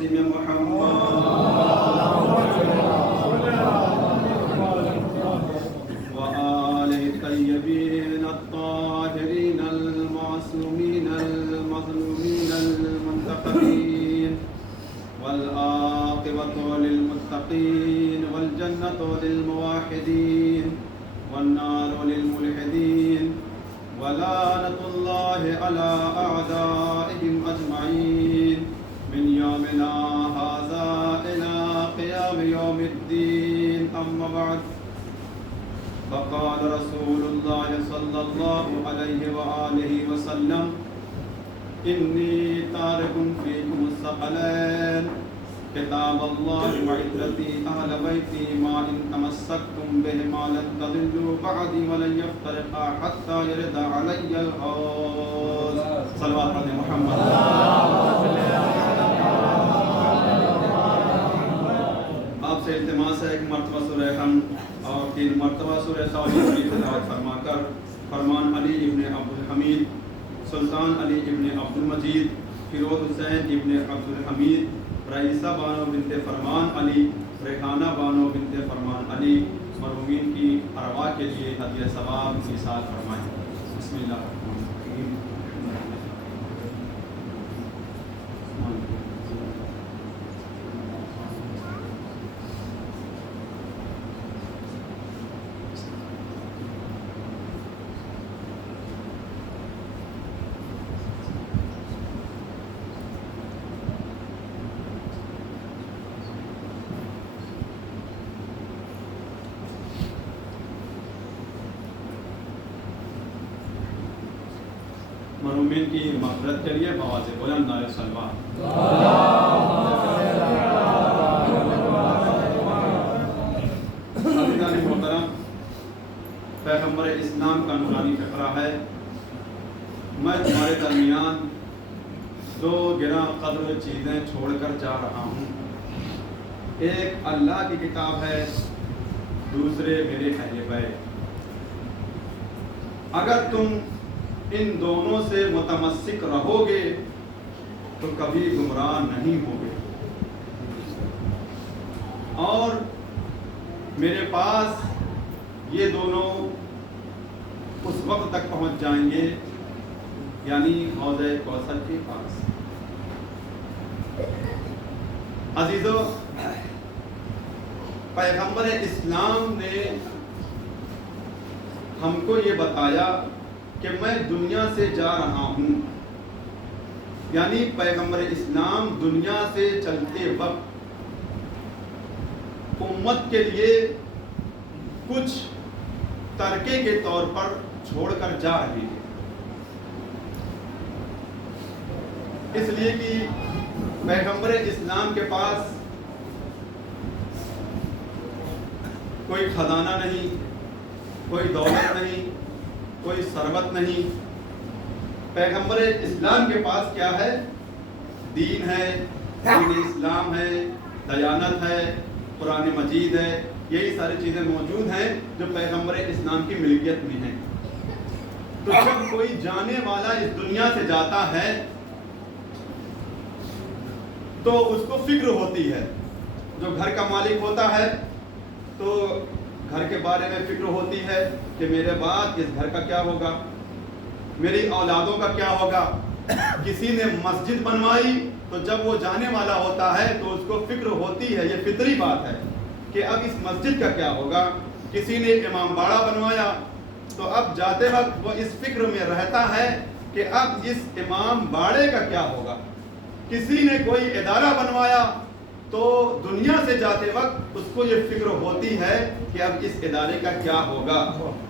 القاسم محمد وآله الطيبين الطاهرين المعصومين المظلومين المنتقمين والعاقبة للمتقين والجنة للموحدين والنار للملحدين ولعنة الله على أعدائهم أجمعين من يومنا هذا إلى قيام يوم الدين أما بعد فقال رسول الله صلى الله عليه وآله وسلم إني تارك فيكم الثقلين كتاب الله وعترتي أهل بيتي ما إن تمسكتم بهما لن تضلوا بعدي ولن يفترقا حتى يرد علي الحوض صلوات علی محمد. آپ سے التماس ہے ایک مرتبہ سورہ حمد اور 3 مرتبہ سورہ توحید کی تلاوت فرما کر فرمان علی ابن عبد الحمید، سلطان علی ابن عبد المجید، فیروز حسین ابن عبد الحمید، رئیسہ بانو بنت فرمان علی، ریحانہ بانو بنت فرمان علی مرحومین کی ارواح کے لیے ہدیہ ثواب ایصال فرمائیں. بسم اللہ الرحمن الرحیم. مرحومین کی مغفرت کے لیے بآواز بلند نعرہ صلوات. عزیزان محترم، پیغمبر اسلام کا نورانی فقرہ ہے. میں تمہارے درمیان 2 گراں قدر چیزیں چھوڑ کر جا رہا ہوں. ایک اللہ کی کتاب ہے، دوسرے میرے اہل بیت. اگر تم ان دونوں سے متمسک رہو گے تو کبھی گمراہ نہیں ہوگے. اور میرے پاس یہ دونوں اس وقت تک پہنچ جائیں گے، یعنی حوض کوثر کے پاس. عزیزو، پیغمبر اسلام نے ہم کو یہ بتایا کہ میں دنیا سے جا رہا ہوں، یعنی پیغمبر اسلام دنیا سے چلتے وقت امت کے لیے کچھ ترکے کے طور پر چھوڑ کر جا رہے ہیں. اس لیے کہ پیغمبر اسلام کے پاس کوئی خزانہ نہیں، کوئی دولت نہیں، کوئی ثروت نہیں. پیغمبر اسلام کے پاس کیا ہے؟ دین ہے، دین اسلام ہے، دیانت ہے، قرآن مجید ہے. یہی ساری چیزیں موجود ہیں جو پیغمبر اسلام کی ملکیت میں ہیں. تو جب کوئی جانے والا اس دنیا سے جاتا ہے تو اس کو فکر ہوتی ہے. جو گھر کا مالک ہوتا ہے تو گھر کے بارے میں فکر ہوتی ہے کہ میرے بعد اس گھر کا کیا ہوگا، میری اولادوں کا کیا ہوگا. کسی نے مسجد بنوائی تو جب وہ جانے والا ہوتا ہے تو اس کو فکر ہوتی ہے، یہ فطری بات ہے کہ اب اس مسجد کا کیا ہوگا. کسی نے امام باڑہ بنوایا تو اب جاتے وقت وہ اس فکر میں رہتا ہے کہ اب اس امام باڑے کا کیا ہوگا. کسی نے کوئی ادارہ بنوایا تو دنیا سے جاتے وقت اس کو یہ فکر ہوتی ہے کہ اب اس ادارے کا کیا ہوگا.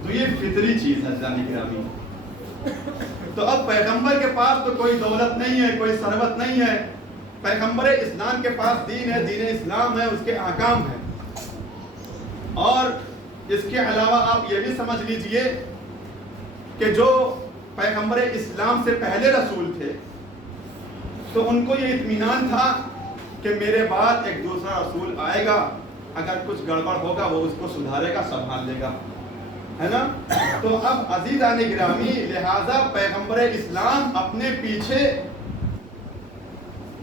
تو یہ فطری چیز ہے جانی گرامی. تو اب پیغمبر کے پاس تو کوئی دولت نہیں ہے، کوئی ثروت نہیں ہے. پیغمبر اسلام کے پاس دین ہے، دین اسلام ہے، اس کے احکام ہیں. اور اس کے علاوہ آپ یہ بھی سمجھ لیجئے کہ جو پیغمبر اسلام سے پہلے رسول تھے تو ان کو یہ اطمینان تھا کہ میرے بعد ایک دوسرا رسول آئے گا، اگر کچھ گڑبڑ ہوگا وہ اس کو سدھارے گا، سنبھال لے گا، ہے نا. تو اب عزیزان گرامی، لہذا پیغمبر اسلام اپنے پیچھے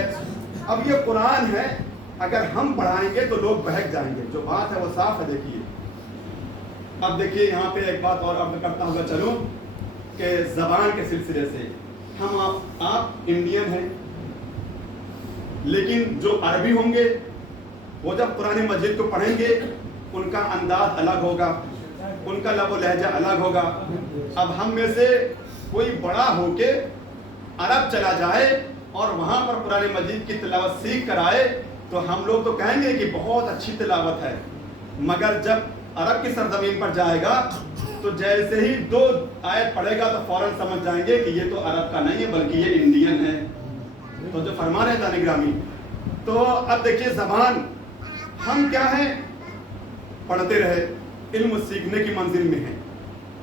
ہے. اب یہ قرآن ہے, اگر ہم پڑھائیں گے تو لوگ بہک جائیں گے. جو بات ہے وہ صاف ہے. دیکھیے اب دیکھیے یہاں پہ ایک بات اور عرض کرتا ہوں چلوں کہ زبان کے سلسلے سے ہم آپ انڈین ہیں, لیکن جو عربی ہوں گے وہ جب قرآن مجید کو پڑھیں گے ان کا انداز الگ ہوگا, ان کا لب و لہجہ الگ ہوگا. اب ہم میں سے کوئی بڑا ہو کے عرب چلا جائے اور وہاں پر قرآن مجید کی تلاوت سیکھ کر آئے تو ہم لوگ تو کہیں گے کہ بہت اچھی تلاوت ہے, مگر جب عرب کی سرزمین پر جائے گا تو جیسے ہی 2 آیت پڑھے گا تو فوراً سمجھ جائیں گے کہ یہ تو عرب کا نہیں ہے بلکہ یہ انڈین ہے. تو جو فرما رہے ہیں گرامی, تو اب دیکھیے زبان ہم کیا ہیں, پڑھتے رہے, علم سیکھنے کی منزل میں ہیں,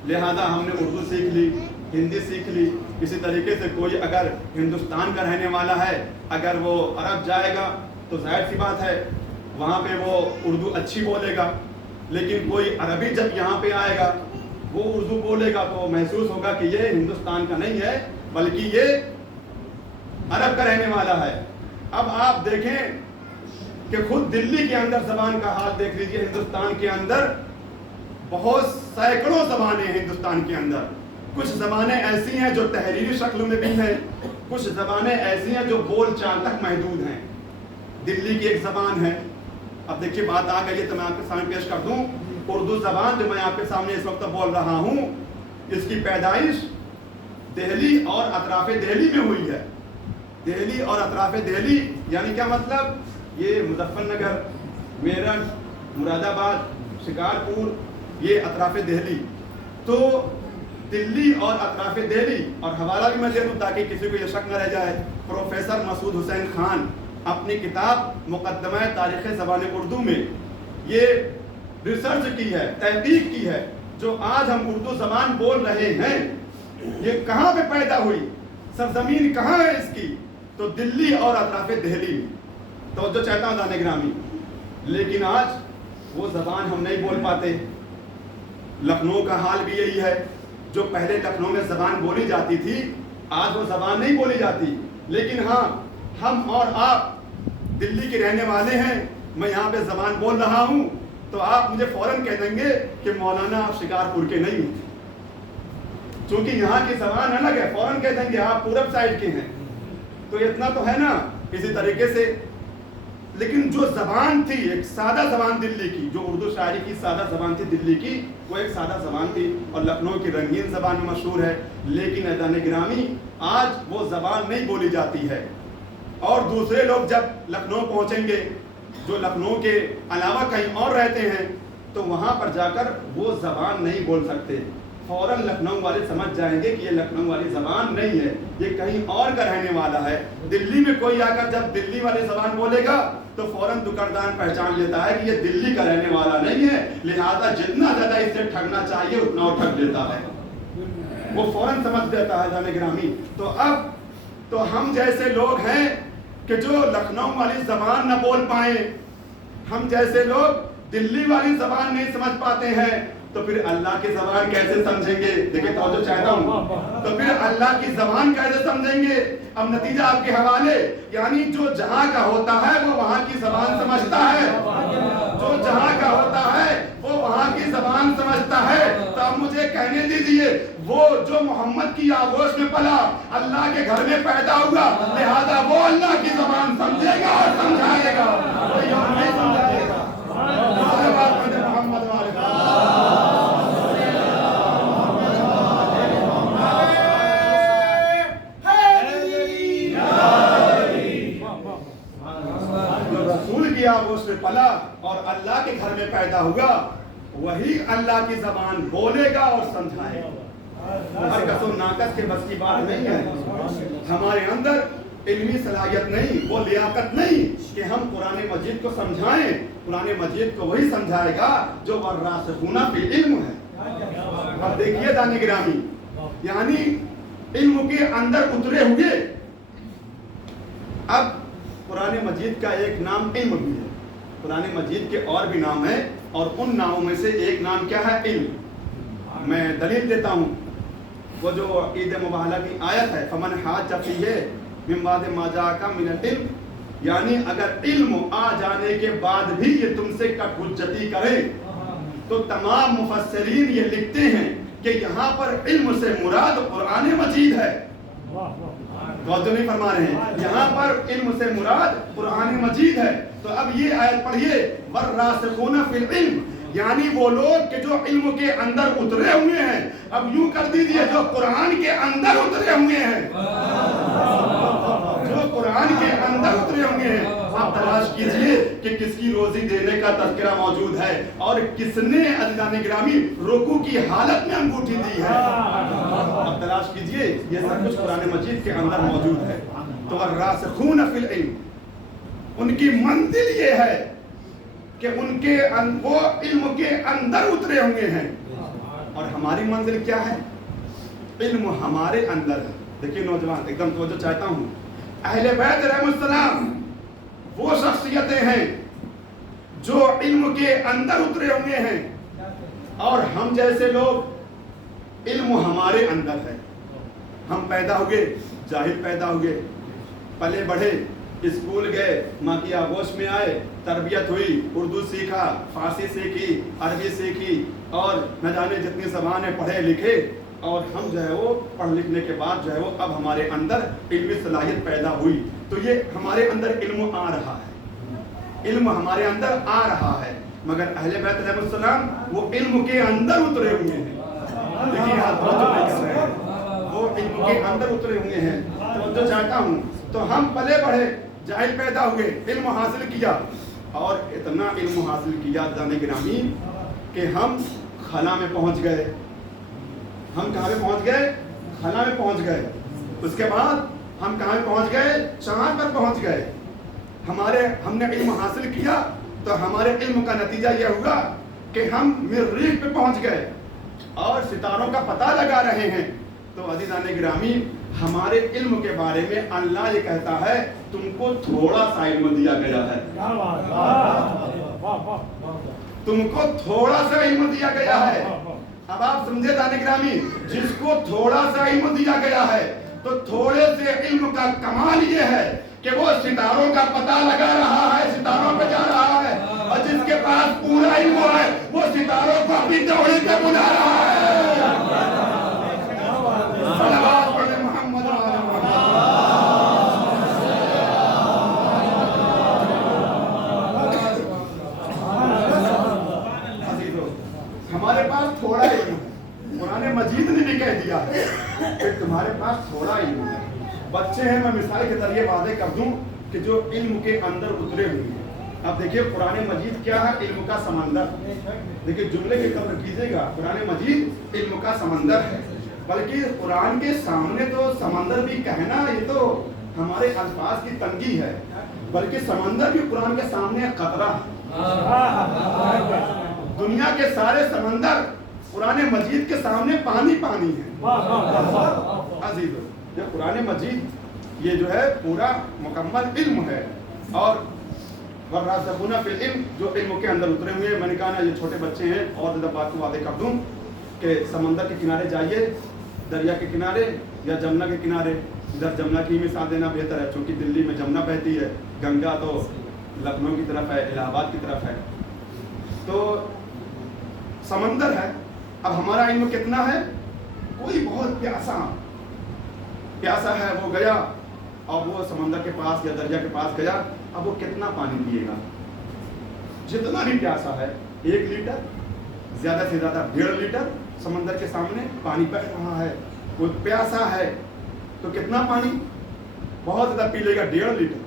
لہذا ہم نے اردو سیکھ لی, ہندی سیکھ لی. اسی طریقے سے کوئی اگر ہندوستان کا رہنے والا ہے, اگر وہ عرب جائے گا تو ظاہر سی بات ہے وہاں پہ وہ اردو اچھی بولے گا, لیکن کوئی عربی جب یہاں پہ آئے گا وہ اردو بولے گا تو محسوس ہوگا کہ یہ ہندوستان کا نہیں ہے بلکہ یہ عرب کا رہنے والا ہے. اب آپ دیکھیں کہ خود دلی کے اندر زبان کا حال دیکھ لیجئے. ہندوستان کے اندر بہت سینکڑوں زبانیں ہیں. ہندوستان کے اندر کچھ زبانیں ایسی ہیں جو تحریری شکل میں بھی ہیں, کچھ زبانیں ایسی ہیں جو بول چال تک محدود ہیں. دلی کی ایک زبان ہے. اب دیکھیے بات آ گئی ہے تو میں آپ کے سامنے پیش کر دوں. اردو زبان جو میں آپ کے سامنے اس وقت بول رہا ہوں, اس کی پیدائش دہلی اور اطراف دہلی میں ہوئی ہے. دہلی اور اطراف دہلی یعنی کیا مطلب, یہ مظفر نگر, میرٹھ, مراد آباد, شکارپور, یہ اطراف دہلی. تو دلی اور اطراف دہلی, اور حوالہ بھی میں دے دوں تاکہ کسی کو یہ شک نہ رہ جائے. پروفیسر مسعود حسین خان اپنی کتاب مقدمہ تاریخ زبان اردو میں یہ ریسرچ کی ہے, تحقیق کی ہے. جو آج ہم اردو زبان بول رہے ہیں یہ کہاں پہ پیدا ہوئی, سرزمین کہاں ہے اس کی, تو دلی اور اطراف دہلی میں. توجہ چاہتا ہوں دانے گرامی. لیکن آج وہ زبان ہم نہیں بول پاتے. لکھنؤ کا حال بھی یہی ہے. جو پہلے لکھنؤ میں زبان بولی جاتی تھی آج وہ زبان نہیں بولی جاتی. لیکن ہاں ہم اور آپ دلی کے رہنے والے ہیں, میں یہاں پہ زبان بول رہا ہوں تو آپ مجھے فوراً کہہ دیں گے کہ مولانا آپ شکارپور کے نہیں ہیں, چونکہ یہاں کی زبان الگ ہے. فوراً کہہ دیں گے آپ پورب سائڈ کے ہیں. تو اتنا تو ہے نا. اسی طریقے سے لیکن جو زبان تھی ایک سادہ زبان دلی کی, جو اردو شاعری کی سادہ زبان تھی دلی کی, وہ ایک سادہ زبان تھی اور لکھنؤ کی رنگین زبان میں مشہور ہے. لیکن اذان گرامی آج وہ زبان نہیں بولی جاتی ہے. اور دوسرے لوگ جب لکھنؤ پہنچیں گے جو لکھنؤ کے علاوہ کہیں اور رہتے ہیں تو وہاں پر جا کر وہ زبان نہیں بول سکتے. فوراً لکھنؤ والے سمجھ جائیں گے کہ یہ لکھنؤ والی زبان نہیں ہے, یہ کہیں اور کا رہنے والا ہے. دلی میں کوئی آ کر جب دلی والی زبان بولے گا تو فوراً دکاندار پہچان لیتا ہے کہ یہ دلی کا رہنے والا نہیں ہے, لہذا جتنا زیادہ اس سے ٹھگنا چاہیے اتنا وہ ٹھگ لیتا ہے. وہ فوراً سمجھ دیتا ہے جانے گرامی. تو اب تو ہم جیسے لوگ ہیں کہ جو لکھنؤ والی زبان نہ بول پائیں, ہم جیسے لوگ دلی والی زبان نہیں سمجھ پاتے ہیں, تو پھر اللہ کی زبان کیسے سمجھیں گے. دیکھیں توجہ چاہتا ہوں, تو پھر اللہ کی زبان کیسے سمجھیں گے. اب نتیجہ آپ کے حوالے, یعنی جو جہاں کا ہوتا ہے وہ وہاں کی زبان سمجھتا ہے, جو جہاں کا ہوتا ہے وہ وہاں کی زبان سمجھتا ہے. تو اب مجھے کہنے دیجئے, وہ جو محمد کی آغوش میں پلا, اللہ کے گھر میں پیدا ہوا, لہذا وہ اللہ کی زبان سمجھے گا اور سمجھائے گا, کوئی اور نہیں سمجھائے گا. محمد رسول کی آغوش میں پلا اور اللہ کے گھر میں پیدا ہوا, وہی اللہ کی زبان بولے گا اور سمجھائے گا. ہر کس و ناقص کے بس کی بات نہیں ہے. ہمارے اندر علمی صلاحیت نہیں, وہ لیاقت نہیں کہ ہم قرآن مجید کو سمجھائیں. قرآن مجید کو وہی سمجھائے گا جو والراسخون فی العلم ہے. اب دیکھیے دانے گرامی, یعنی علم کے اندر اترے ہوئے. اب قرآن مجید کا ایک نام علم بھی ہے. قرآن مجید کے اور بھی نام ہیں اور ان ناموں میں سے ایک نام کیا ہے, علم. میں دلیل دیتا ہوں. وہ جو عید مباہلہ کی آیت ہے, فمن حاج فیہ من بعد ما جاءک من العلم، یعنی اگر علم آ جانے کے بعد بھی یہ تم سے کٹ حجتی کرے تو تمام مفسرین یہ لکھتے ہیں کہ یہاں پر علم سے مراد قرآن مجید ہے. توجہ نہیں فرما رہے ہیں؟ یہاں پر علم سے مراد قرآن مجید ہے. تو اب یہ آیت پڑھیے والراسخون فی العلم، یعنی وہ لوگ کہ جو علم کے اندر اترے ہوئے ہیں. اب یوں کر دیجئے جو قرآن کے اندر اترے ہوئے ہیں، جو قرآن کے اندر اترے ہوئے ہیں. آپ تلاش کیجئے کہ کس کی روزی دینے کا تذکرہ موجود ہے اور کس نے عزیزان گرامی رکوع کی حالت میں انگوٹھی دی ہے. آپ تلاش کیجئے، یہ سب کچھ قرآن مجید کے اندر موجود ہے. تو الراسخون فی العلم، ان کی منزل یہ ہے کہ ان کے وہ علم کے اندر اترے ہوئے ہیں. اور ہماری منزل کیا ہے؟ علم ہمارے اندر ہے. دیکھیے نوجوان، ایک دم توجہ چاہتا ہوں. اہل بیت رحمۃ السلام وہ شخصیتیں ہیں جو علم کے اندر اترے ہوئے ہیں، اور ہم جیسے لوگ علم ہمارے اندر ہے. ہم پیدا ہوئے جاہل پیدا ہوئے، پلے بڑھے، اسکول گئے، ماں کی آغوش میں آئے، تربیت ہوئی، اردو سیکھا، فارسی سیکھی، عربی سیکھی، اور نہ جانے جتنی زبانیں پڑھے لکھے. اور ہم جو ہے وہ پڑھ لکھنے کے بعد جو ہے وہ اب ہمارے اندر علمی صلاحیت پیدا ہوئی. تو یہ ہمارے اندر علم آ رہا ہے، علم ہمارے اندر آ رہا ہے. مگر اہل بیت علیہ السلام وہ علم کے اندر اترے ہوئے ہیں. دیکھیے ہاتھ توجہ نہیں کر رہے ہیں، وہ علم کے اندر اترے ہوئے ہیں. توجہ چاہتا ہوں. تو ہم پلے بڑھے، جاہل پیدا ہوئے، علم حاصل کیا، اور اتنا علم حاصل کیا جانے گرامی کہ ہم خلا میں پہنچ گئے. ہم کہاں پہ پہنچ گئے؟ خلا میں پہنچ گئے. اس کے بعد ہم کہاں پہ پہنچ گئے؟ چاند پر پہنچ گئے. ہم نے علم حاصل کیا تو ہمارے علم کا نتیجہ یہ ہوا کہ ہم مریخ پہ پہنچ گئے اور ستاروں کا پتہ لگا رہے ہیں. تو عزیزان گرامی، ہمارے علم کے بارے میں اللہ یہ کہتا ہے تم کو تھوڑا سا علم دیا گیا ہے. تم کو تھوڑا سا علم دیا گیا ہے. اب آپ سمجھے دانے گرامی، جس کو تھوڑا سا علم دیا گیا ہے تو تھوڑے سے علم کا کمال یہ ہے کہ وہ ستاروں کا پتہ لگا رہا ہے، ستاروں پہ جا رہا ہے. اور جس کے پاس پورا علم ہے وہ ستاروں کو اپنی دوڑی پہ بلا رہا ہے. صلوات پڑھے محمد وعلی محمد. ہمارے پاس تھوڑا علم ہے. قرآن مجید نے بھی کہہ دیا ہے کہ تمہارے پاس تھوڑا علم ہے. بچے ہیں، میں مثال کے ذریعے واضح کر دوں کہ جو علم کے اندر اترے ہوئے ہیں. اب دیکھیے قرآن مجید کیا ہے؟ علم کا سمندر. دیکھیے جملے کے قدر کیجئے گا، قرآن مجید علم کا سمندر ہے. بلکہ قرآن کے سامنے تو سمندر بھی کہنا یہ تو ہمارے الفاظ کی تنگی ہے، بلکہ سمندر بھی قرآن کے سامنے قطرہ ہے. دنیا کے سارے سمندر قرآن مجید کے سامنے پانی پانی ہے. عزیزو، یہ قرآن مجید یہ جو ہے پورا مکمل علم ہے. اور والراسخون فی العلم، جو علم کے اندر اترے ہوئے. میں نے کہا نا یہ چھوٹے بچے ہیں، اور زیادہ بات کو واضح کر دوں کہ سمندر کے کنارے جائیے، دریا کے کنارے یا جمنا کے کنارے. ادھر جمنا کی مثال دینا بہتر ہے چونکہ دلی میں جمنا بہتی ہے، گنگا تو لکھنؤ کی طرف ہے، الہ آباد کی طرف ہے. تو سمندر ہے. اب ہمارا علم کتنا ہے؟ کوئی بہت پیاسا ہے، وہ گیا اور وہ سمندر کے پاس یا دریا کے پاس گیا. اب وہ کتنا پانی پیے گا؟ جتنا بھی پیاسا ہے، 1 لیٹر، زیادہ سے زیادہ 1.5 لیٹر سمندر کے سامنے پانی بہ رہا ہے. وہ پیاسا ہے تو کتنا پانی؟ بہت زیادہ پی لے گا، 1.5 لیٹر.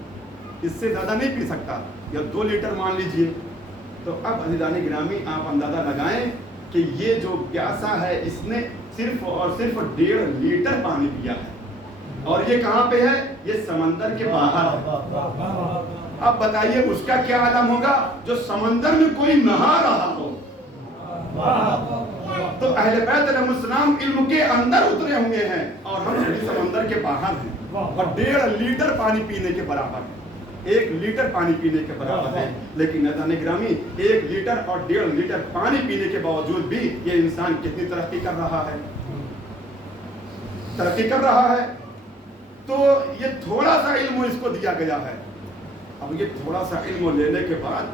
اس سے زیادہ نہیں پی سکتا، یا 2 لیٹر مان لیجئے. تو اب عزیزان گرامی آپ اندازہ لگائیں کہ یہ جو پیاسا ہے اس نے صرف اور صرف 1.5 لیٹر پانی پیا ہے. اور یہ کہاں پہ ہے؟ یہ سمندر کے باہر ہے. اب بتائیے اس کا کیا عالم ہوگا جو سمندر میں کوئی نہا رہا ہو. تو اہل بیت علیہ السلام علم کے اندر اترے ہوئے ہیں اور ہم سمندر کے باہر ہیں. اور 1.5 لیٹر پانی پینے کے برابر ہے. 1 لیٹر پانی پینے کے برابر ہے. لیکن عزیزان گرامی 1 لیٹر اور 1.5 لیٹر پانی پینے کے باوجود بھی یہ انسان کتنی ترقی کر رہا ہے؟ ترقی کر رہا ہے. تو یہ تھوڑا سا علم اس کو دیا گیا ہے. اب یہ تھوڑا سا علم لینے کے بعد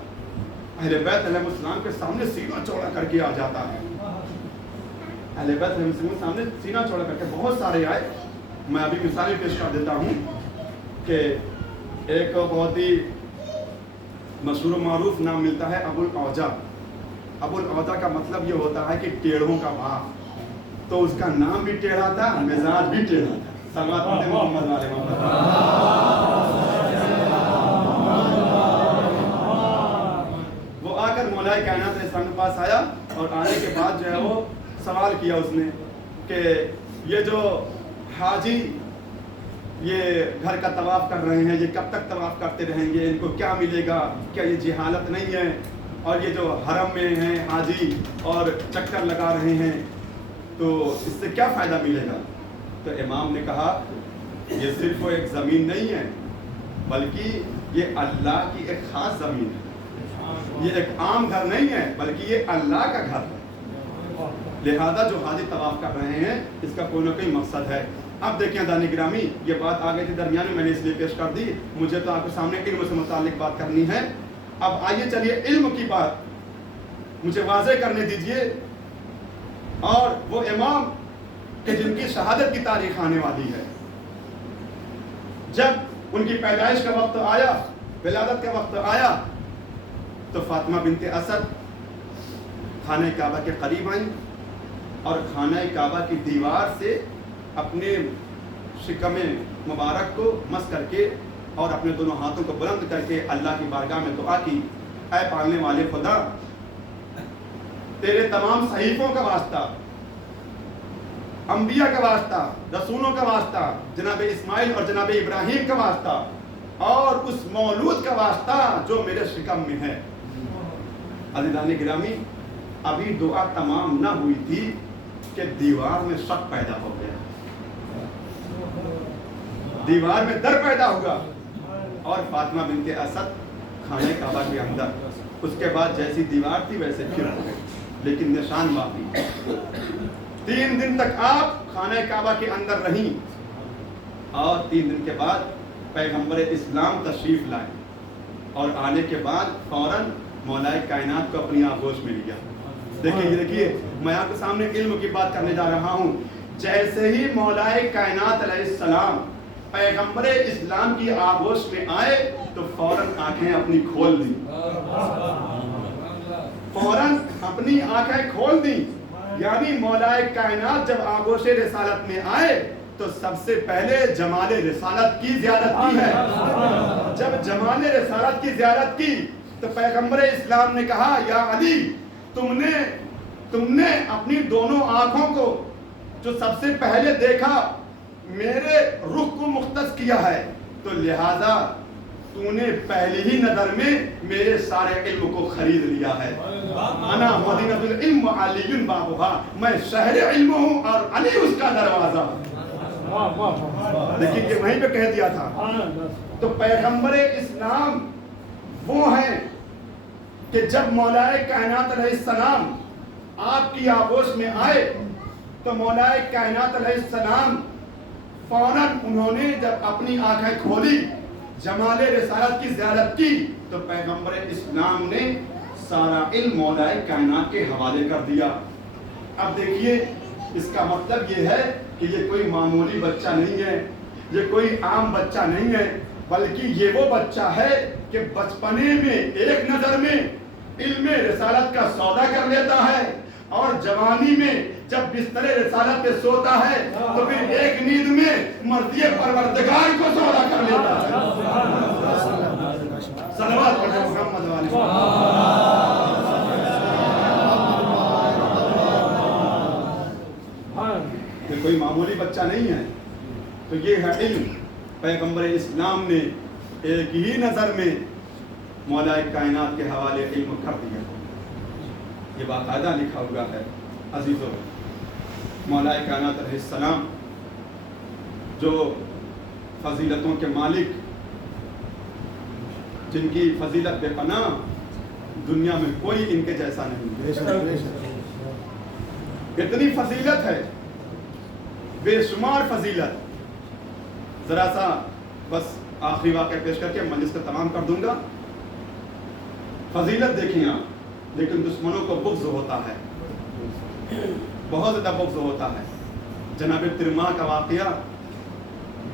اہل بیت علیہ السلام کے سامنے سینہ چوڑا کر کے آ جاتا ہے. اہل بیت علیہ السلام کے سامنے سینہ چوڑا کر کے بہت سارے آئے. میں ابھی مثالیں پیش کر دیتا ہوں کہ ایک بہت ہی مشہور و معروف نام ملتا ہے ابو الاوجا. ابو الاوجا کا مطلب یہ ہوتا ہے کہ ٹیڑھوں کا باپ. تو اس کا نام بھی ٹیڑھا تھا, مزاج بھی ٹیڑھا تھا. سلوات پڑھتے محمد والے محمد. وہ آ کر مولا کائنات علیہ السلام کے پاس آیا اور آنے کے بعد جو ہے وہ سوال کیا اس نے کہ یہ جو حاجی یہ گھر کا طواف کر رہے ہیں, یہ کب تک طواف کرتے رہیں گے, ان کو کیا ملے گا, کیا یہ جہالت نہیں ہے؟ اور یہ جو حرم میں ہیں حاجی اور چکر لگا رہے ہیں تو اس سے کیا فائدہ ملے گا؟ تو امام نے کہا یہ صرف ایک زمین نہیں ہے بلکہ یہ اللہ کی ایک خاص زمین ہے. یہ ایک عام گھر نہیں ہے بلکہ یہ اللہ کا گھر ہے. لہذا جو حاجی طواف کر رہے ہیں اس کا کوئی نہ کوئی مقصد ہے. اب دیکھیں دانی گرامی, یہ بات آ گئی تھی درمیان میں نے اس لیے پیش کر دی. مجھے تو آپ کے سامنے علم سے متعلق بات کرنی ہے. اب آئیے چلیے علم کی بات مجھے واضح کرنے دیجئے. اور وہ امام کہ جن کی شہادت کی تاریخ آنے والی ہے, جب ان کی پیدائش کا وقت آیا, ولادت کا وقت آیا, تو فاطمہ بنت اسد خانہ کعبہ کے قریب آئیں اور خانہ کعبہ کی دیوار سے اپنے شکم مبارک کو مس کر کے اور اپنے دونوں ہاتھوں کو بلند کر کے اللہ کی بارگاہ میں دعا کی, اے پالنے والے خدا, تیرے تمام صحیفوں کا واسطہ, انبیاء کا واسطہ, رسولوں کا واسطہ, جناب اسماعیل اور جناب ابراہیم کا واسطہ, اور اس مولود کا واسطہ جو میرے شکم میں ہے. عزیزان گرامی, ابھی دعا تمام نہ ہوئی تھی کہ دیوار میں شک پیدا ہو گیا, دیوار میں در پیدا ہوا اور فاطمہ بنت اسد خانہ کعبہ کے اندر. اس کے بعد جیسی دیوار تھی ویسے پھر ہو گئی, لیکن نشان باقی. 3 دن تک آپ خانہ کعبہ کے اندر رہیں اور 3 دن کے بعد پیغمبر اسلام تشریف لائے اور آنے کے بعد فوراً مولا کائنات کو اپنی آغوش میں لیا. دیکھیے میں آپ کے سامنے علم کی بات کرنے جا رہا ہوں. جیسے ہی مولا کائنات علیہ السلام پیغمبر اسلام کی آغوش میں آئے تو فوراً آنکھیں اپنی کھول دی, فوراً اپنی آنکھیں کھول دی. یعنی مولا کائنات جب آغوش رسالت میں آئے تو سب سے پہلے جمال رسالت کی زیارت کی ہے. جب جمال رسالت کی زیارت کی تو پیغمبر اسلام نے کہا, یا علی, تم نے اپنی دونوں آنکھوں کو جو سب سے پہلے دیکھا میرے رخ کو مختص کیا ہے, تو لہذا تو نے پہلی ہی نظر میں میرے سارے علم کو خرید لیا ہے. انا مدینۃ العلم علی بابھا, میں شہر علم ہوں اور علی اس کا دروازہ. دیکھیے یہ وہیں پہ کہہ دیا تھا. تو پیغمبر اسلام وہ ہیں کہ جب مولا کائنات علیہ السلام آپ کی آغوش میں آئے تو مولا کائنات علیہ السلام فوراً انہوں نے جب اپنی آنکھیں کھولی, جمال رسالت کی زیارت کی, تو پیغمبر اسلام نے سارا علم مولا کائنات کے حوالے کر دیا. اب دیکھیے اس کا مطلب یہ ہے کہ یہ کوئی معمولی بچہ نہیں ہے, یہ کوئی عام بچہ نہیں ہے, بلکہ یہ وہ بچہ ہے کہ بچپنے میں ایک نظر میں علم رسالت کا سودا کر لیتا ہے اور جوانی میں جب بستر رسالت پہ سوتا ہے تو پھر ایک نیند میں مرضی پروردگار کو سودا کر لیتا ہے. صلوات پڑھیں محمد والے. یہ کوئی معمولی بچہ نہیں ہے. تو یہ ہے علم. پیغمبر اسلام نے ایک ہی نظر میں مولا کائنات کے حوالے علم کر دیا. یہ باقاعدہ لکھا ہوا ہے. عزیزو, مولا کائنات علیہ السلام جو فضیلتوں کے مالک, جن کی فضیلت بے پناہ, دنیا میں کوئی ان کے جیسا نہیں. اتنی فضیلت ہے, بے شمار فضیلت. ذرا سا بس آخری واقعہ پیش کر کے مجلس کو تمام کر دوں گا. فضیلت دیکھیں آپ، لیکن دشمنوں کو بغض ہوتا ہے، بہت زیادہ بغض ہوتا ہے. جناب ترما کا واقعہ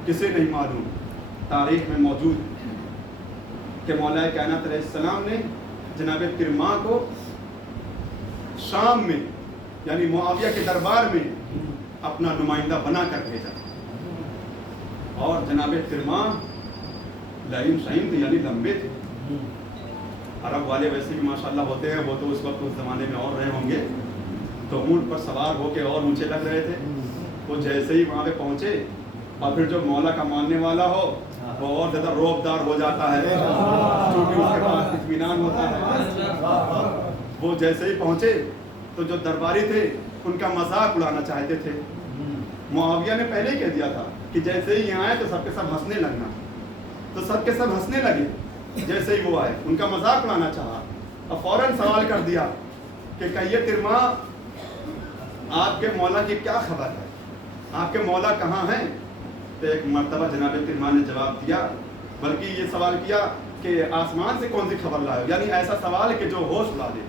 کسے نہیں معلوم، تاریخ میں موجود کہ مولا کائنات علیہ السلام نے جناب ترما کو شام میں یعنی معاویہ کے دربار میں اپنا نمائندہ بنا کر بھیجا. اور جناب ترما لائم شائم تھے، یعنی لمبے تھے. عرب والے ویسے بھی ماشاءاللہ ہوتے ہیں، وہ تو اس وقت اس زمانے میں اور رہے ہوں گے، تو اونٹ پر سوار ہو کے اور اونچے لگ رہے تھے. وہ جیسے ہی وہاں پہ پہنچے اور پھر جو مولا کا ماننے والا ہو وہ اور زیادہ روب دار ہو جاتا ہے کیونکہ اس کے پاس اطمینان ہوتا ہے. وہ جیسے ہی پہنچے تو جو درباری تھے ان کا مذاق اڑانا چاہتے تھے. معاویہ نے پہلے ہی کہہ دیا تھا کہ جیسے ہی یہاں آئے تو سب کے سب ہنسنے لگنا، تو سب کے سب ہنسنے لگے. جیسے ہی وہ آئے ان کا مذاق اڑانا چاہا اور فوراً سوال کر دیا کہ کہیے ترما آپ کے مولا کی کیا خبر ہے، آپ کے مولا کہاں ہیں؟ تو ایک مرتبہ جناب ترما نے جواب دیا، بلکہ یہ سوال کیا کہ آسمان سے کون سی خبر لائے ہو، یعنی ایسا سوال کہ جو ہوش اڑا دے.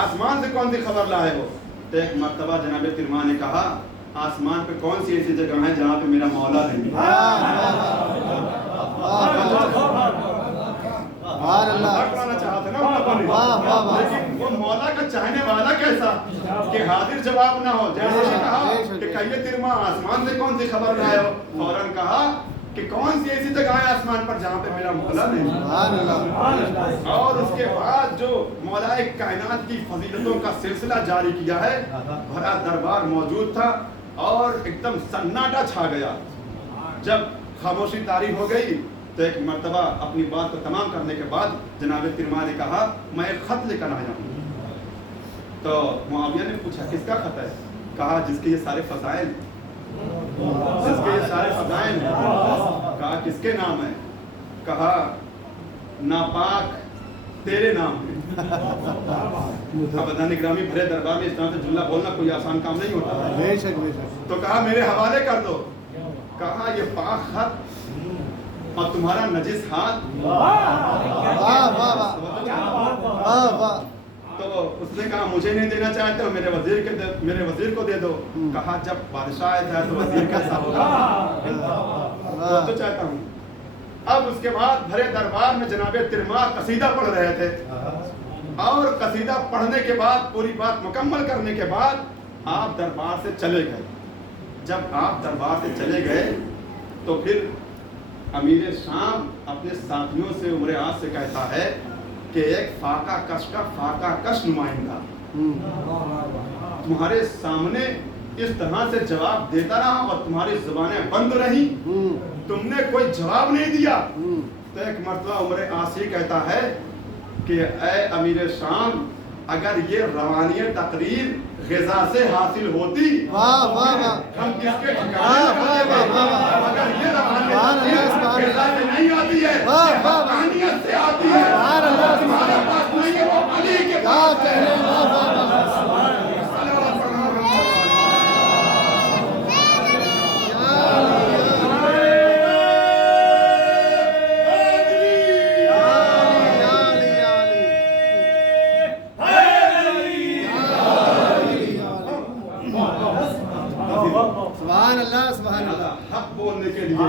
آسمان سے کون سی خبر لائے ہو؟ تو ایک مرتبہ جناب ترما نے کہا آسمان پہ کون سی ایسی جگہ ہے جہاں پہ میرا مولا نہیں. چاہتا نا، لیکن وہ مولا کا چاہنے والا کیسا کہ حاضر جواب نہ ہو. جیسے ہی کہا کہ کہیے ترما آسمان سے کون سی خبر لائے ہو، فوراً کہا کہ کون سی ایسی جگہ ہے آسمان پر جہاں پہ میرا مولا نہیں. اور اس کے بعد جو مولا کائنات کی فضیلتوں کا سلسلہ جاری کیا ہے، بھرا دربار موجود تھا اور ایک دم سناٹا چھا گیا. جب خاموشی طاری ہو گئی تو ایک مرتبہ اپنی بات کو تمام کرنے کے بعد جناب ترما نے کہا میں ایک خط لے کر آیا ہوں. تو معاویہ نے پوچھا کس کا خط ہے؟ کہا جس کے یہ سارے فضائل، جس کے یہ سارے فضائل ہیں. کہا کس کے نام ہے؟ کہا ناپاک تیرے نام ہے. اب نگرامی بھرے دربار میں اس طرح سے جملہ بولنا کوئی آسان کام نہیں ہوتا. تو کہا میرے حوالے کر دو. کہا یہ پاک خط اور تمہارا نجس ہاتھ. تو اس نے کہا مجھے نہیں دینا چاہتے ہو، میرے وزیر کو دے دو. کہا جب بادشاہ آیا تھا تو وزیر کیسا ہوگا، تو چاہتا ہوں. اب اس کے بعد بھرے دربار میں جناب ترما قصیدہ پڑھ رہے تھے اور قصیدہ پڑھنے کے بعد پوری بات مکمل کرنے کے بعد آپ دربار سے چلے گئے. جب آپ دربار سے چلے گئے تو پھر امیر شام اپنے ساتھیوں سے عمر آج سے کہتا ہے کہ ایک فاقہ کش کا فاقہ کش نمائندہ تمہارے سامنے اس طرح سے جواب دیتا رہا اور تمہاری زبانیں بند رہی، تم نے کوئی جواب نہیں دیا. تو ایک مرتبہ عمر آسی کہتا ہے کہ اے امیر شام اگر یہ روانی تقریر غذا سے حاصل ہوتی ہم کس کے ٹھکانے اگر یہ روانی تقریر غذا سے نہیں آتی ہے، حقانیت سے آتی ہے، تمہارے پاس نہیں ہے، وہ علی کے پاس ہے. حق بولنے کے لیے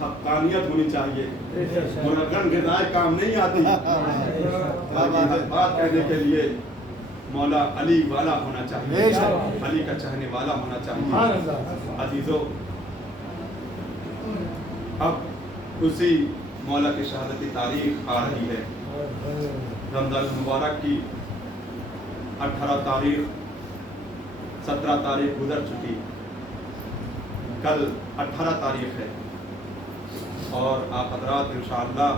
حقانیت ہونی چاہیے، منظم غذائیں کام نہیں آتی. بات کہنے کے لیے مولا علی والا ہونا چاہیے، علی کا چاہنے والا ہونا چاہیے. عزیزو اب اسی مولا کی شہادت کی تاریخ آ رہی ہے. رمضان المبارک کی 18 تاریخ 17 تاریخ گزر چکی، کل 18 تاریخ ہے اور آپ حضرات انشاءاللہ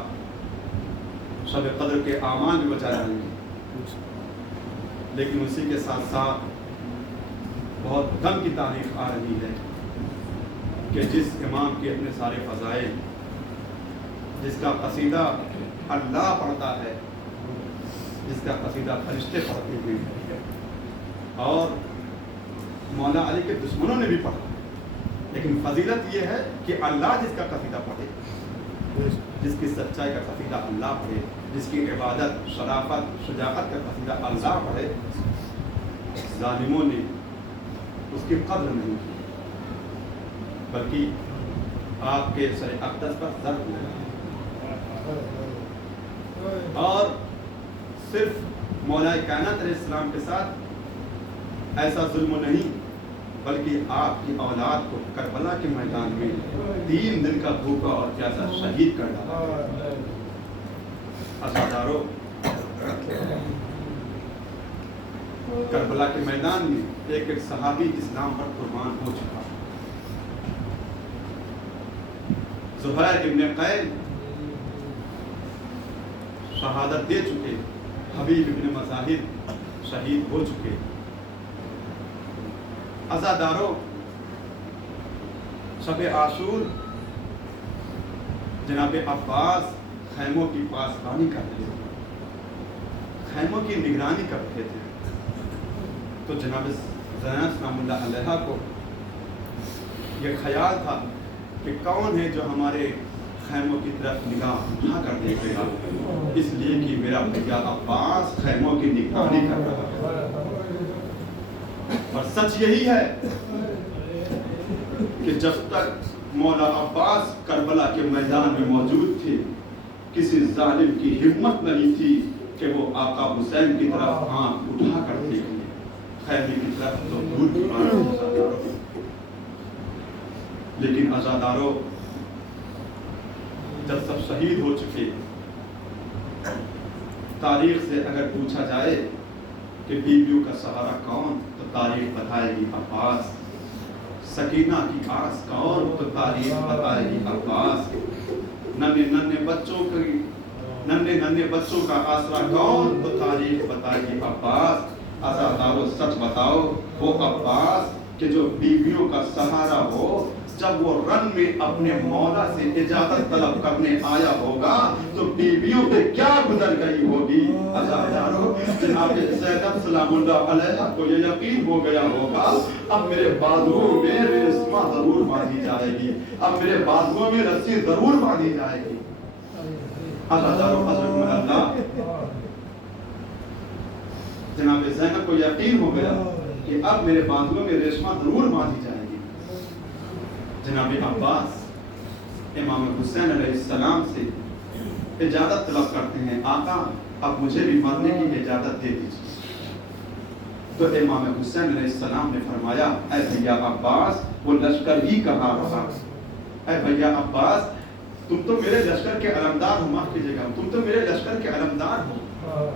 شب قدر کے اعمال بھی بچا رہے ہیں. لیکن اسی کے ساتھ ساتھ بہت غم کی تاریخ آ رہی ہے کہ جس امام کے اپنے سارے فضائل، جس کا قصیدہ اللہ پڑھتا ہے، جس کا قصیدہ فرشتے پڑھتے ہیں اور مولا علی کے دشمنوں نے بھی پڑھا، لیکن فضیلت یہ ہے کہ اللہ جس کا قصیدہ پڑھے، جس کی سچائی کا قصیدہ اللہ پڑھے، جس کی عبادت، شرافت، شجاعت کا قصیدہ اللہ پڑھے، ظالموں نے اس کی قدر نہیں کی، بلکہ آپ کے سر اقدس پر ضرب لگا اور صرف مولا کائنات علیہ السلام کے ساتھ ایسا ظلم نہیں، بلکہ آپ کی اولاد کو کربلا کے میدان میں 3 دن کا بھوکا اور پیاسا شہید کر ڈالا۔ عزادارو، کربلا کے میدان میں ایک صحابی اسلام پر قربان ہو چکا، زہیر ابن قیل شہادت دے چکے، حبیب ابن مظاہر شہید ہو چکے۔ عزادارو، شب عاشور جناب عباس خیموں کی پاسبانی کرتے تھے، خیموں کی نگرانی کرتے تھے، تو جناب زینب سلام اللہ علیہ کو یہ خیال تھا کہ کون ہے جو ہمارے خیموں کی طرف نگاہ اٹھا کر دیکھے گا، اس لیے کہ میرا بھیا عباس خیموں کی نگرانی کر رہا ہے۔ اور سچ یہی ہے کہ جب تک مولا عباس کربلا کے میدان میں موجود تھے، کسی ظالم کی ہمت نہیں تھی کہ وہ آقا حسین کی طرف آنکھ اٹھا کر دیکھیں، خیمے کی طرف تو دور کی بات ہے۔ لیکن عزادارو، جب سب شہید ہو چکے، تاریخ سے اگر پوچھا جائے کہ بیویوں کا سہارا کون، تو تاریخ بتائے گی عباس۔ سکینہ کی آس کون، تو تاریخ بتائے گی عباس۔ ننھے بچوں کا آسرا کون، تو تاریخ بتائے گی عباس۔ عزادارو، سچ بتاؤ، وہ عباس کہ جو بیویوں کا سہارا ہو، جب وہ رن میں اپنے مولا سے اجازت طلب کرنے آیا ہوگا تو بیویوں پہ کیا گزر گئی ہوگی۔ عزادارو، جناب زینب سلام اللہ علیہ کو یہ یقین ہو گیا ہوگا، اب میرے بازوؤں میں ریشمہ ضرور باندھی جائے گی، اب میرے بازوؤں میں رسی ضرور باندھی جائے گی۔ عزادارو، حضرت من اللہ جناب زینب کو یقین ہو گیا کہ اب میرے بازوؤں میں ریشمہ ضرور باندھی جائے گی۔ جناب عباس امام حسین علیہ السلام سے اجازت طلب کرتے ہیں، آقا اب مجھے بھی مرنے کی اجازت دے دیجیے۔ تو امام حسین علیہ السلام نے فرمایا، اے بھیا عباس، وہ لشکر ہی کہاں رہا، اے بھیا عباس، تم تو میرے لشکر کے علمدار ہو، معاف کیجیے گا، تم تو میرے لشکر کے علمدار ہو۔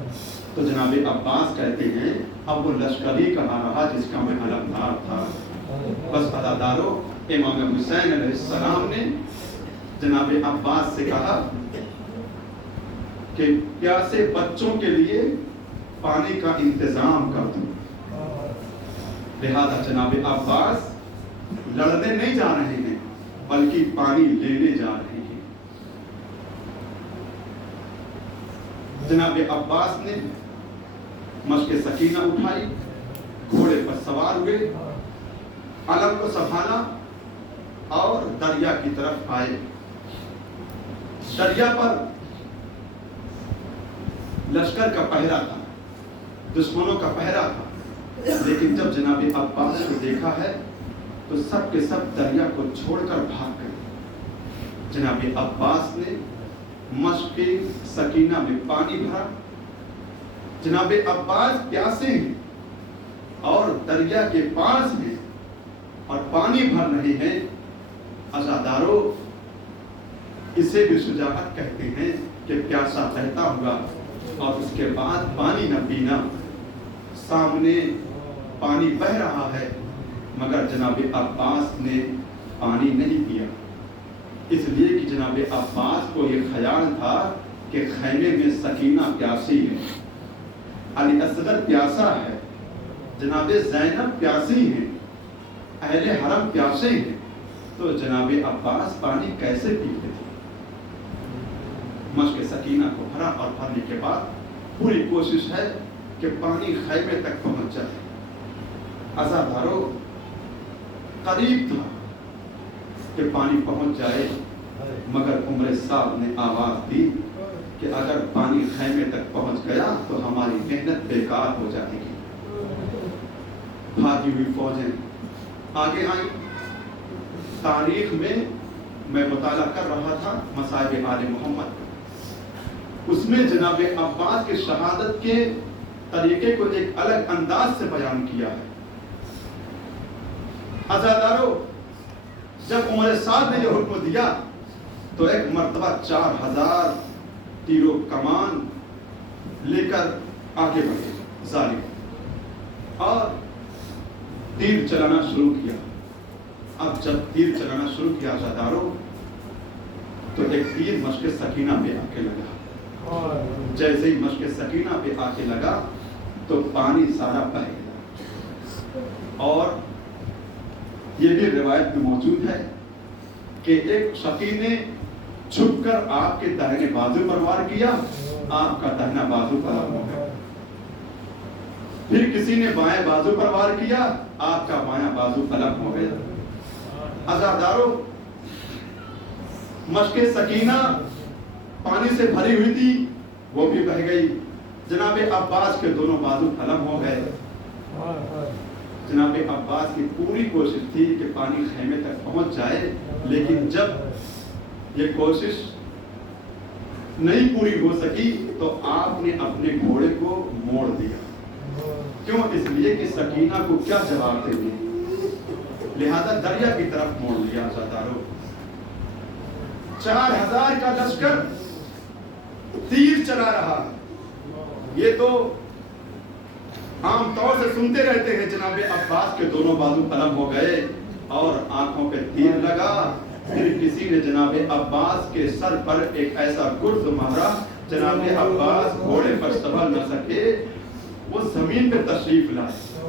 تو جناب عباس کہتے ہیں، اب وہ لشکر ہی کہاں رہا جس کا میں علمدار تھا۔ بس عزادارو، امام حسین علیہ السلام نے جناب عباس سے کہا کہ پیاسے بچوں کے لیے پانی کا انتظام کر دو۔ لہذا جناب عباس لڑنے نہیں جا رہے ہیں بلکہ پانی لینے جا رہے ہیں۔ جناب عباس نے مشق سکینہ اٹھائی، گھوڑے پر سوار ہوئے، علم کو سنبھالا اور دریا کی طرف آئے۔ دریا پر لشکر کا پہرا تھا، دشمنوں کا پہرا تھا، لیکن جب جناب عباس کو دیکھا ہے تو سب کے سب دریا کو چھوڑ کر بھاگ گئے۔ جناب عباس نے مشق سکینہ میں پانی بھرا۔ جناب عباس پیاسے ہیں اور دریا کے پاس ہیں اور پانی بھر رہے ہیں۔ عزادارو، اسے بھی شجاعت کہتے ہیں کہ پیاسا رہتا ہوا اور اس کے بعد پانی نہ پینا۔ سامنے پانی بہ رہا ہے مگر جناب عباس نے پانی نہیں پیا، اس لیے کہ جناب عباس کو یہ خیال تھا کہ خیمے میں سکینہ پیاسی ہے، علی اصغر پیاسا ہے، جناب زینب پیاسی ہیں، اہل حرم پیاسے ہیں، تو جناب عباس پانی کیسے پیتے تھے؟ مشق سکینہ کو بھرا اور بھرنے کے بعد پوری کوشش ہے کہ پانی خیمے تک پہنچ جائے۔ عزادارو، قریب تھا کہ پانی پہنچ جائے، مگر عمر صاحب نے آواز دی کہ اگر پانی خیمے تک پہنچ گیا تو ہماری محنت بیکار ہو جائے گی۔ بھاگی ہوئی فوجیں آگے آئیں۔ تاریخ میں مطالعہ کر رہا تھا مصائب آل محمد، اس میں جناب عباس کے شہادت کے طریقے کو ایک الگ انداز سے بیان کیا ہے۔ عزادارو، جب عمر سعد نے یہ حکم دیا تو ایک مرتبہ 4000 تیر و کمان لے کر آگے بڑھے ظالم، اور تیر چلانا شروع کیا۔ اب جب تیر چلانا شروع کیا عزادارو، تو ایک تیر مشق سکینہ پہ آ کے لگا۔ جیسے ہی مشق سکینہ پہ آ کے لگا تو پانی سارا بہہ گیا۔ اور یہ بھی روایت میں موجود ہے کہ ایک شقی نے چھپ کر آپ کے داہنے بازو پر وار کیا، آپ کا داہنا بازو پر ہو گیا۔ پھر کسی نے بائیں بازو پر وار کیا، آپ کا بائیں بازو پلک ہو گیا۔ عزادارو، مشق سکینہ پانی سے بھری ہوئی تھی، وہ بھی بہہ گئی۔ جناب عباس کے دونوں بازو پلک ہو گئے۔ جناب عباس کی پوری کوشش تھی کہ پانی خیمے تک پہنچ جائے، لیکن جب یہ کوشش نہیں پوری ہو سکی تو آپ نے اپنے گھوڑے کو موڑ دیا۔ کیوں؟ اس لیے کہ سکینہ کو کیا جواب دے دیں، لہذا دریا کی طرف موڑ لیا۔ عزادارو، 4000 کا لشکر تیر چلا رہا۔ یہ تو عام طور سے سنتے رہتے ہیں جناب عباس کے دونوں بازو قلم ہو گئے اور آنکھوں پہ تیر لگا۔ پھر کسی نے جناب عباس کے سر پر ایک ایسا گرز مارا، جناب عباس گھوڑے پر سنبھل نہ سکے، وہ زمین پہ تشریف لائے۔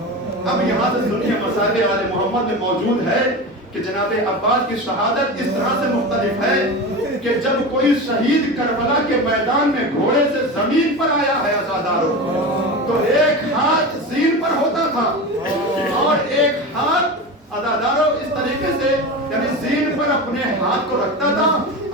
اب یہاں سے سنیے، مصائب آل محمد میں موجود ہے کہ جناب عباس کی شہادت اس طرح سے مختلف ہے کہ جب کوئی شہید کربلا کے میدان میں گھوڑے سے زمین پر آیا ہے عزادارو، تو ایک ہاتھ زین پر ہوتا تھا اور ایک ہاتھ عزادارو اس طریقے سے یعنی زین پر اپنے ہاتھ کو رکھتا تھا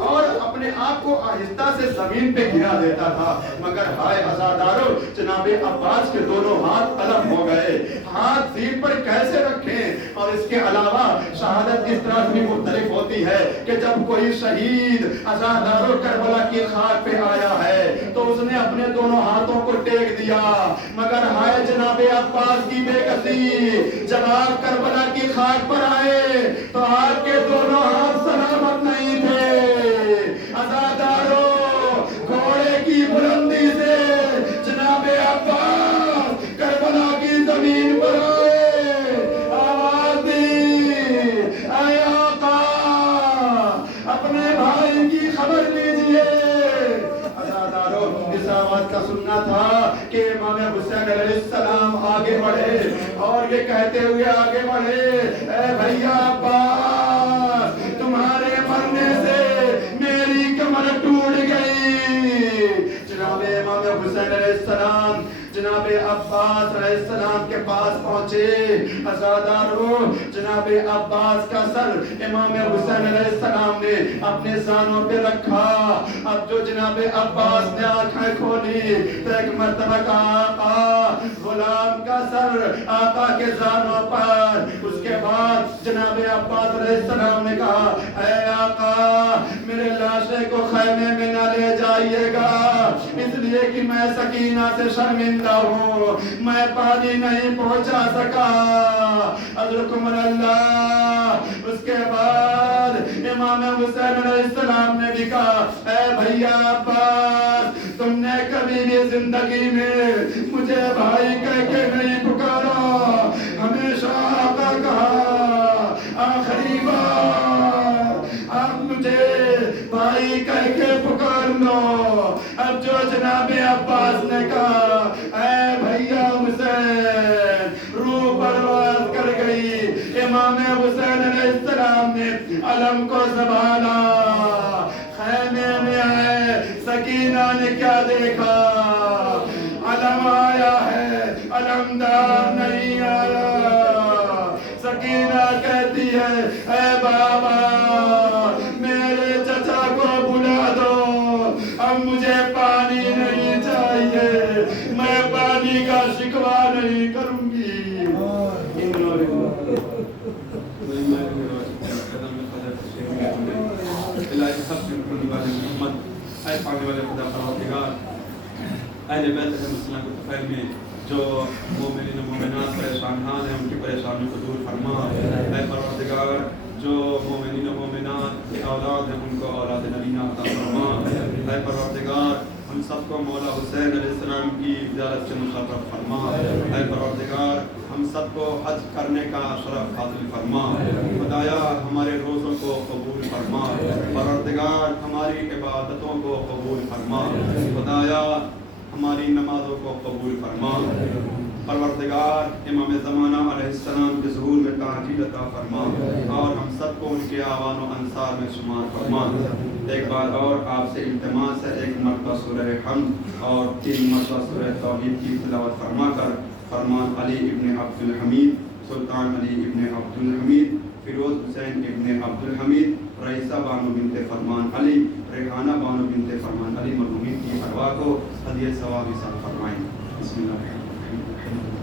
اور اپنے آپ کو آہستہ سے زمین پہ گرا دیتا تھا۔ مگر ہائے عزادارو، جناب عباس کے دونوں ہاتھ قلم ہو گئے، ہاتھ زین پر کیسے رکھیں؟ اور اس کے علاوہ شہادت اس طرح بھی مختلف ہوتی ہے کہ جب کوئی شہید عزادارو کربلا کی خاک پہ آیا ہے تو اس نے اپنے دونوں ہاتھوں کو ٹیک دیا، مگر ہائے جناب عباس کی بے کسی، جب آپ کربلا کی خاک پر آئے تو آپ کے دونوں ہاتھ سلامت نہیں تھے۔ عزادارو، گھوڑے کی بلندی سے جناب عباس کربلا کی زمین پر آئے، آواز دی، اے آقا اپنے بھائی کی خبر لیجئے۔ عزادارو، اس آواز کا سننا تھا کہ امام حسین علیہ السلام آگے بڑھے اور یہ کہتے ہوئے آگے بڑھے، اے بھیا عباس، تمہارے مرنے سے میری کمر ٹوٹ گئی۔ جناب امام حسین علیہ السلام جناب عباس علیہ السلام کے پاس پہنچے۔ عزادارو، جناب عباس کا سر امام حسین علیہ السلام نے اپنے زانوں پہ رکھا۔ اب جو جناب عباس نے آنکھیں کھولی تو ایک مرتبہ کہا، آقا، غلام کا سر آقا کے زانوں پر۔ اس کے بعد جناب عباس علیہ السلام نے کہا، اے آقا، میرے لاشے کو خیمے میں نہ لے جائیے گا، اس لیے کہ میں سکینہ سے شرمندہ ہوں، میں پانی نہیں پہنچا سکا، اجرکم اللہ۔ اس کے بعد امام حسین علیہ السلام نے بھی کہا، اے بھیا عباس، تم نے کبھی بھی زندگی میں مجھے بھائی کہہ کے نہیں پکارا، ہمیشہ آقا کہا، آخری بار اب مجھے بھائی کہہ کے پکار لو۔ اب جو جناب عباس نے کہا، اے بھیا حسین، روح پرواز کر گئی۔ امام حسین علیہ السلام نے علم کو سنبھالا، خیمے میں آئے، سکینہ نے کیا دیکھا؟ علم آیا ہے، علمدار نہیں آیا۔ سکینہ کہتی ہے، اے بابا، مجھے پانی نہیں چاہیے، میں پانی کا شکوہ نہیں کروں گی۔ الہی سب سے رکھنے والے محمد، اے پانے والے خدا پروردگار، اہل بیت علیہ السلام کو طفیل میں جو مومنین و مومنات پریشان حال ہیں ان کی پریشانیوں کو دور فرما۔ اے پروردگار جو مومنین و مومنات کے اولاد ہیں ان کو اولاد نبینا عطا فرما۔ اے پروردگار ہم سب کو مولا حسین علیہ السلام کی زیارت سے مشرف فرما۔ اے پروردگار ہم سب کو حج کرنے کا شرف حاصل فرما۔ خدایا ہمارے روزوں کو قبول فرما، پروردگار ہماری عبادتوں کو قبول فرما، خدایا ہماری نمازوں کو قبول فرما۔ پروردگار امام زمانہ علیہ السلام کے ظہور میں تعجیل عطا فرما اور ہم سب کو ان کے آوان و انصار میں شمار فرما۔ ایک بار اور آپ سے التماس ہے، ایک مرتبہ سورہ حمد اور 3 مرتبہ سورہ توحید کی تلاوت فرما کر فرمان علی ابن عبد الحمید، سلطان علی ابن عبد الحمید، فیروز حسین ابن عبد الحمید، رئیسہ بانو بنت فرمان علی، ریحانہ بانو بنت فرمان علی مرحومین کی ارواح کو ہدیہ ثواب حساب فرمائیں۔ بسم اللہ الرحمن الرحیم۔